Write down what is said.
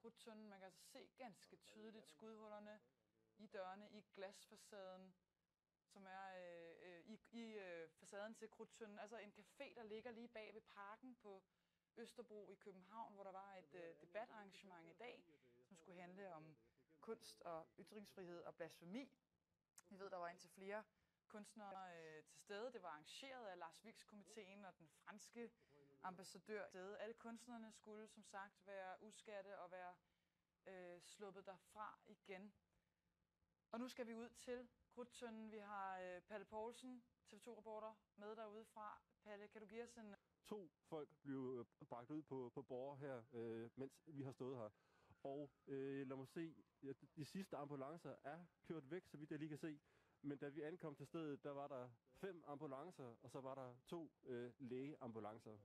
Krudttønden. Man kan altså se ganske tydeligt skudhullerne i dørene i glasfacaden, som er i facaden til Krudttønden. Altså en café, der ligger lige bag ved parken på Østerbro i København, hvor der var et debatarrangement i dag, som skulle handle om kunst og ytringsfrihed og blasfemi. Vi ved, der var indtil flere kunstnere til stede. Det var arrangeret af Lars Vilks-komiteen og den franske ambassadør til stede. Alle kunstnerne skulle som sagt være udskatte og være sluppet derfra igen. Og nu skal vi ud til Krudttønden. Vi har Palle Poulsen, TV2-reporter, med derude fra. Palle, kan du give os en... 2 folk blev bragt ud på Borre her, mens vi har stået her. Og lad mig se, de sidste ambulancer er kørt væk, så vidt jeg lige kan se. Men da vi ankom til stedet, der var der 5 ambulancer, og så var der 2 lægeambulancer.